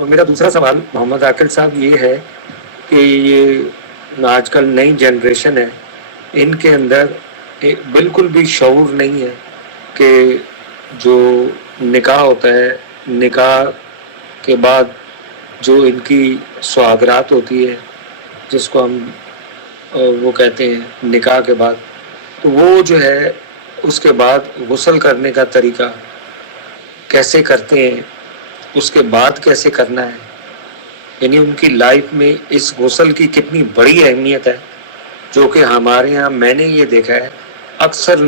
اور میرا دوسرا سوال محمد عاقل صاحب یہ ہے کہ یہ آج کل نئی جنریشن ہے، ان کے اندر بالکل بھی شعور نہیں ہے کہ جو نکاح ہوتا ہے، نکاح کے بعد جو ان کی سہاگرات ہوتی ہے جس کو ہم وہ کہتے ہیں نکاح کے بعد، تو وہ جو ہے اس کے بعد غسل کرنے کا طریقہ کیسے کرتے ہیں، اس کے بعد کیسے کرنا ہے، یعنی ان کی لائف میں اس غسل کی کتنی بڑی اہمیت ہے، جو کہ ہمارے ہاں میں نے یہ دیکھا ہے اکثر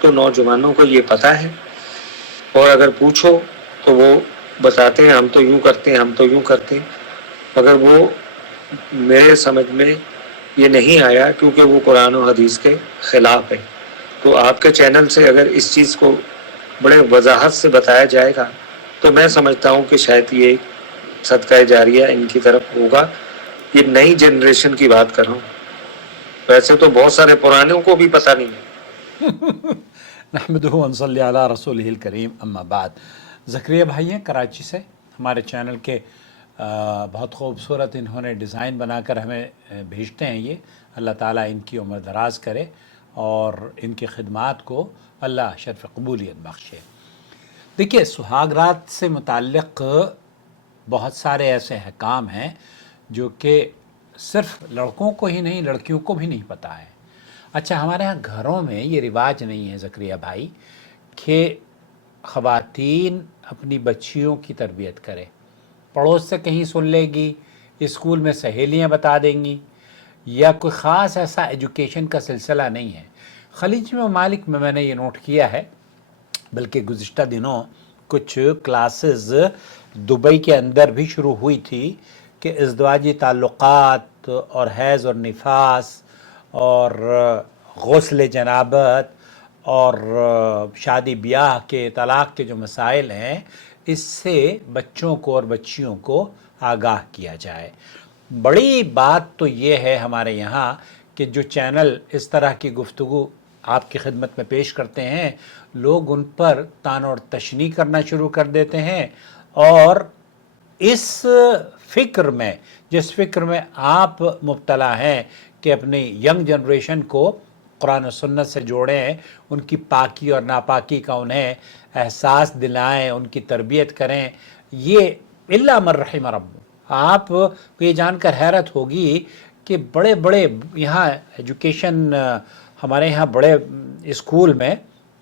تو نوجوانوں کو یہ پتہ ہے، اور اگر پوچھو تو وہ بتاتے ہیں ہم تو یوں کرتے ہیں، ہم تو یوں کرتے ہیں، مگر وہ میرے سمجھ میں یہ نہیں آیا کیونکہ وہ قرآن و حدیث کے خلاف ہے۔ تو آپ کے چینل سے اگر اس چیز کو بڑے وضاحت سے بتایا جائے گا تو میں سمجھتا ہوں کہ شاید یہ صدقہ جاریہ ان کی طرف ہوگا۔ یہ نئی جنریشن کی بات کر رہا ہوں، ویسے تو بہت سارے پرانوں کو بھی پتہ نہیں ہے۔ نحمدہ ونصلی علی رسولہ الکریم، اما بعد۔ زکریا بھائی ہیں کراچی سے، ہمارے چینل کے بہت خوبصورت انہوں نے ڈیزائن بنا کر ہمیں بھیجتے ہیں یہ، اللہ تعالیٰ ان کی عمر دراز کرے اور ان کی خدمات کو اللہ شرف قبولیت بخشے۔ دیکھیے، سہاگ رات سے متعلق بہت سارے ایسے احکام ہیں جو کہ صرف لڑکوں کو ہی نہیں، لڑکیوں کو بھی نہیں پتہ ہے۔ اچھا، ہمارے ہاں گھروں میں یہ رواج نہیں ہے زکریا بھائی کہ خواتین اپنی بچیوں کی تربیت کرے، پڑوس سے کہیں سن لے گی، اسکول میں سہیلیاں بتا دیں گی، یا کوئی خاص ایسا ایجوکیشن کا سلسلہ نہیں ہے۔ خلیجی ممالک میں نے یہ نوٹ کیا ہے، بلکہ گزشتہ دنوں کچھ کلاسز دبئی کے اندر بھی شروع ہوئی تھی کہ ازدواجی تعلقات اور حیض اور نفاس اور غسل جنابت اور شادی بیاہ کے طلاق کے جو مسائل ہیں، اس سے بچوں کو اور بچیوں کو آگاہ کیا جائے۔ بڑی بات تو یہ ہے ہمارے یہاں کہ جو چینل اس طرح کی گفتگو آپ کی خدمت میں پیش کرتے ہیں، لوگ ان پر طعن اور تشنیع کرنا شروع کر دیتے ہیں، اور اس فکر میں، جس فکر میں آپ مبتلا ہیں کہ اپنی ینگ جنریشن کو قرآن و سنت سے جوڑیں، ان کی پاکی اور ناپاکی کا انہیں احساس دلائیں، ان کی تربیت کریں، یہ الا من رحم رب۔ آپ کو یہ جان کر حیرت ہوگی کہ بڑے بڑے یہاں ایجوکیشن، ہمارے یہاں بڑے اسکول میں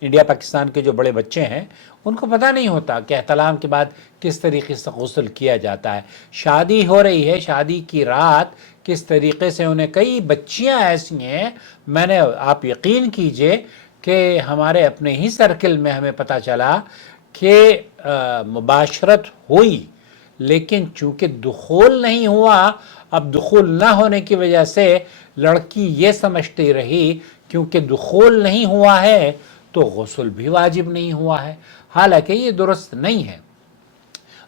انڈیا پاکستان کے جو بڑے بچے ہیں ان کو پتہ نہیں ہوتا کہ احتلام کے بعد کس طریقے سے غسل کیا جاتا ہے، شادی ہو رہی ہے، شادی کی رات کس طریقے سے انہیں، کئی بچیاں ایسی ہیں، میں نے، آپ یقین کیجئے کہ ہمارے اپنے ہی سرکل میں ہمیں پتہ چلا کہ مباشرت ہوئی، لیکن چونکہ دخول نہیں ہوا، اب دخول نہ ہونے کی وجہ سے لڑکی یہ سمجھتی رہی کیونکہ دخول نہیں ہوا ہے تو غسل بھی واجب نہیں ہوا ہے، حالانکہ یہ درست نہیں ہے۔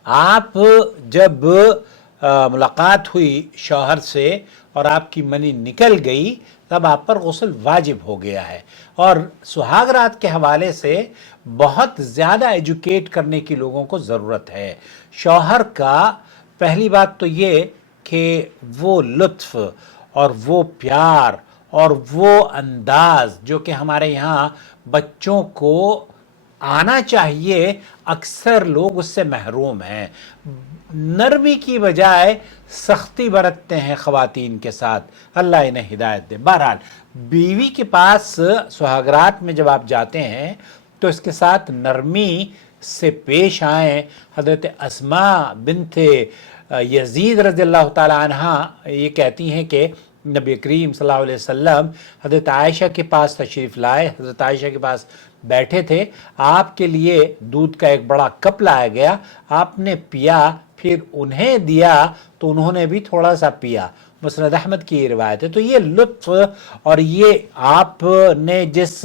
آپ جب ملاقات ہوئی شوہر سے اور آپ کی منی نکل گئی، تب آپ پر غسل واجب ہو گیا ہے۔ اور سہاگ رات کے حوالے سے بہت زیادہ ایجوکیٹ کرنے کی لوگوں کو ضرورت ہے۔ شوہر کا پہلی بات تو یہ کہ وہ لطف اور وہ پیار اور وہ انداز جو کہ ہمارے یہاں بچوں کو آنا چاہیے، اکثر لوگ اس سے محروم ہیں۔ نرمی کی بجائے سختی برتتے ہیں خواتین کے ساتھ، اللہ انہیں ہدایت دے۔ بہرحال بیوی کے پاس سہاگرات میں جب آپ جاتے ہیں تو اس کے ساتھ نرمی سے پیش آئیں۔ حضرت اسماء بنت یزید رضی اللہ تعالی عنہ یہ کہتی ہیں کہ نبی کریم صلی اللہ علیہ وسلم حضرت عائشہ کے پاس تشریف لائے، حضرت عائشہ کے پاس بیٹھے تھے، آپ کے لیے دودھ کا ایک بڑا کپ لایا گیا، آپ نے پیا، پھر انہیں دیا تو انہوں نے بھی تھوڑا سا پیا۔ مسند احمد کی یہ روایت ہے۔ تو یہ لطف اور یہ آپ نے جس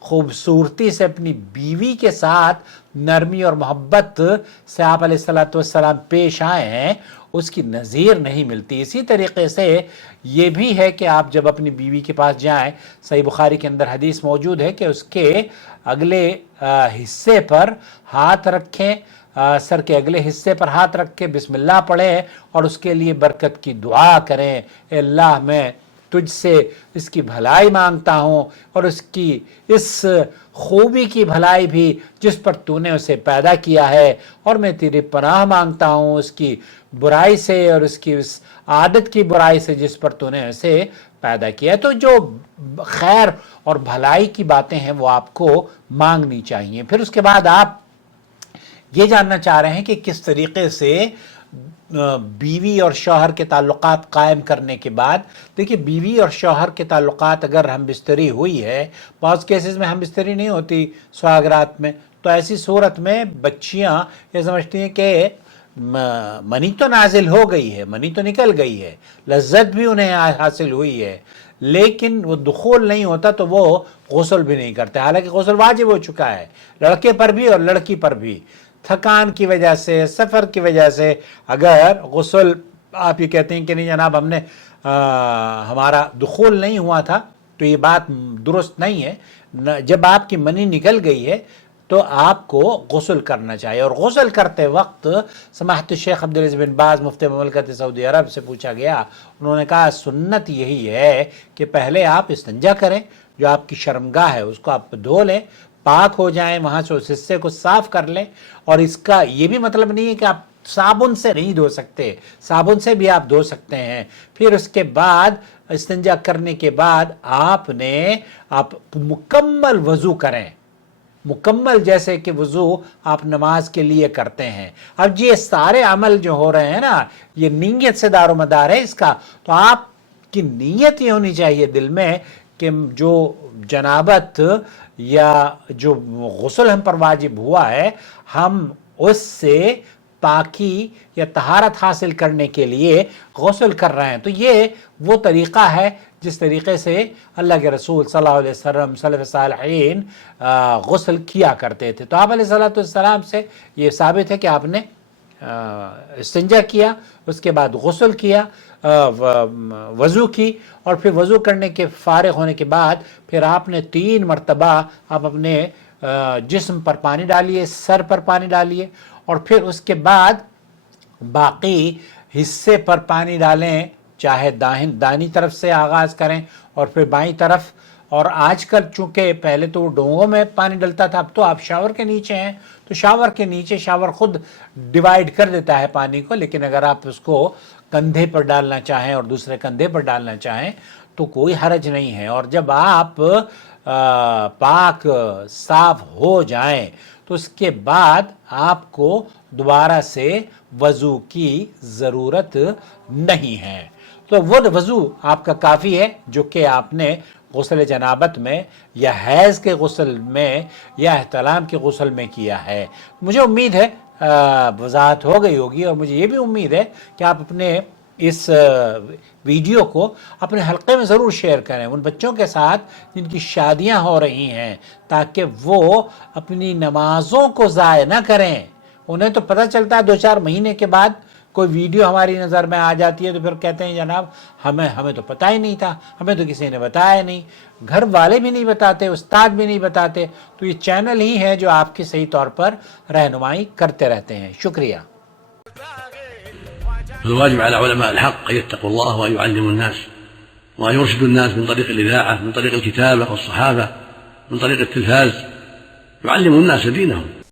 خوبصورتی سے اپنی بیوی کے ساتھ نرمی اور محبت سے آپ علیہ السلام پیش آئے ہیں، اس کی نظیر نہیں ملتی۔ اسی طریقے سے یہ بھی ہے کہ آپ جب اپنی بیوی کے پاس جائیں، صحیح بخاری کے اندر حدیث موجود ہے کہ اس کے اگلے حصے پر ہاتھ رکھیں، سر کے اگلے حصے پر ہاتھ رکھ کے بسم اللہ پڑھیں اور اس کے لیے برکت کی دعا کریں، اے اللہ میں تجھ سے اس کی بھلائی مانگتا ہوں اور اس کی اس خوبی کی بھلائی بھی جس پر تو نے اسے پیدا کیا ہے، اور میں تیری پناہ مانگتا ہوں اس کی برائی سے اور اس کی اس عادت کی برائی سے جس پر تو نے اسے پیدا کیا۔ تو جو خیر اور بھلائی کی باتیں ہیں وہ آپ کو مانگنی چاہیے۔ پھر اس کے بعد آپ یہ جاننا چاہ رہے ہیں کہ کس طریقے سے بیوی اور شوہر کے تعلقات قائم کرنے کے بعد، دیکھیے بیوی اور شوہر کے تعلقات اگر ہم بستری ہوئی ہے، بعض کیسز میں ہم بستری نہیں ہوتی سہاگرات میں، تو ایسی صورت میں بچیاں یہ سمجھتی ہیں کہ منی تو نازل ہو گئی ہے، منی تو نکل گئی ہے، لذت بھی انہیں حاصل ہوئی ہے، لیکن وہ دخول نہیں ہوتا تو وہ غسل بھی نہیں کرتے، حالانکہ غسل واجب ہو چکا ہے لڑکے پر بھی اور لڑکی پر بھی۔ تھکان کی وجہ سے، سفر کی وجہ سے اگر غسل آپ یہ کہتے ہیں کہ نہیں جناب ہم نے ہمارا دخول نہیں ہوا تھا، تو یہ بات درست نہیں ہے۔ جب آپ کی منی نکل گئی ہے تو آپ کو غسل کرنا چاہیے، اور غسل کرتے وقت سماحت الشیخ عبدالعزیز بن باز مفتی مملکت سعودی عرب سے پوچھا گیا، انہوں نے کہا سنت یہی ہے کہ پہلے آپ استنجا کریں، جو آپ کی شرمگاہ ہے اس کو آپ دھو لیں، پاک ہو جائیں، وہاں سے اس حصے کو صاف کر لیں، اور اس کا یہ بھی مطلب نہیں ہے کہ آپ صابن سے نہیں دھو سکتے، صابن سے بھی آپ دھو سکتے ہیں۔ پھر اس کے بعد استنجا کرنے کے بعد آپ مکمل وضو کریں، مکمل جیسے کہ وضو آپ نماز کے لیے کرتے ہیں۔ اب یہ سارے عمل جو ہو رہے ہیں نا، یہ نیت سے دار و مدار ہے اس کا، تو آپ کی نیت یہ ہونی چاہیے دل میں کہ جو جنابت یا جو غسل ہم پر واجب ہوا ہے، ہم اس سے پاکی یا طہارت حاصل کرنے کے لیے غسل کر رہے ہیں۔ تو یہ وہ طریقہ ہے جس طریقے سے اللہ کے رسول صلی اللہ علیہ وسلم سلف صالحین غسل کیا کرتے تھے۔ تو آپ علیہ السلام سے یہ ثابت ہے کہ آپ نے استنجا کیا، اس کے بعد غسل کیا، وضو کی، اور پھر وضو کرنے کے فارغ ہونے کے بعد پھر آپ نے 3 مرتبہ آپ اپنے جسم پر پانی ڈالیے، سر پر پانی ڈالیے، اور پھر اس کے بعد باقی حصے پر پانی ڈالیں، چاہے دائیں طرف سے آغاز کریں اور پھر بائیں طرف۔ اور آج کل چونکہ پہلے تو وہ ڈونگوں میں پانی ڈلتا تھا، اب تو آپ شاور کے نیچے ہیں، تو شاور کے نیچے شاور خود ڈیوائیڈ کر دیتا ہے پانی کو، لیکن اگر آپ اس کو کندھے پر ڈالنا چاہیں اور دوسرے کندھے پر ڈالنا چاہیں تو کوئی حرج نہیں ہے۔ اور جب آپ پاک صاف ہو جائیں تو اس کے بعد آپ کو دوبارہ سے وضو کی ضرورت نہیں ہے۔ تو وہ وضو آپ کا کافی ہے جو کہ آپ نے غسل جنابت میں یا حیض کے غسل میں یا احتلام کے غسل میں کیا ہے۔ مجھے امید ہے وضاحت ہو گئی ہوگی، اور مجھے یہ بھی امید ہے کہ آپ اپنے اس ویڈیو کو اپنے حلقے میں ضرور شیئر کریں ان بچوں کے ساتھ جن کی شادیاں ہو رہی ہیں، تاکہ وہ اپنی نمازوں کو ضائع نہ کریں۔ انہیں تو پتہ چلتا ہے 2-4 مہینے کے بعد کوئی ویڈیو ہماری نظر میں آ جاتی ہے تو پھر کہتے ہیں جناب ہمیں تو پتہ ہی نہیں تھا، ہمیں تو کسی نے بتایا نہیں، گھر والے بھی نہیں بتاتے، استاد بھی نہیں بتاتے۔ تو یہ چینل ہی ہے جو آپ کی صحیح طور پر رہنمائی کرتے رہتے ہیں۔ شکریہ۔ الواجب على علماء الحق أن يتقوا الله وأن يعلموا الناس وأن يرشدوا الناس من طريق الإذاعة، من طريق الكتابة والصحافة، من طريق التلفاز، يعلموا الناس دينهم.